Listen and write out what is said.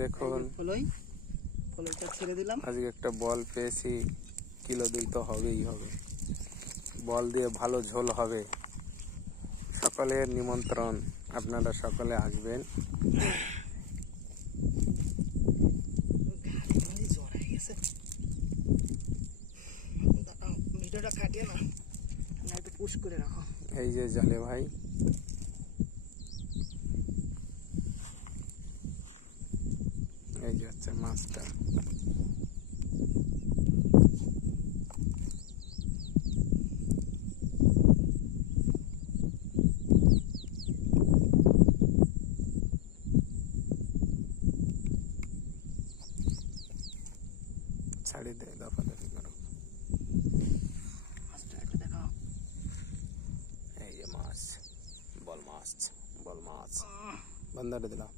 দেখুন ফলইটা ছেড়ে দিলাম। আজকে একটা বল পেয়েছি, কিলো 2 তো হবেই হবে। বল দিয়ে ভালো ঝোল হবে। সকলের নিমন্ত্রণ, আপনারা সকলে আসবেন। ভিডিওটা কাটিয়ে না, একটু পুশ করে রাখো। এই যে জালে ভাই, এই যে হচ্ছে মাছটা। ছাড়ি দে, দফাদফি করো। এই যে মাছ, বল মাছ, বল মাছ। বন্দারে দিলাম।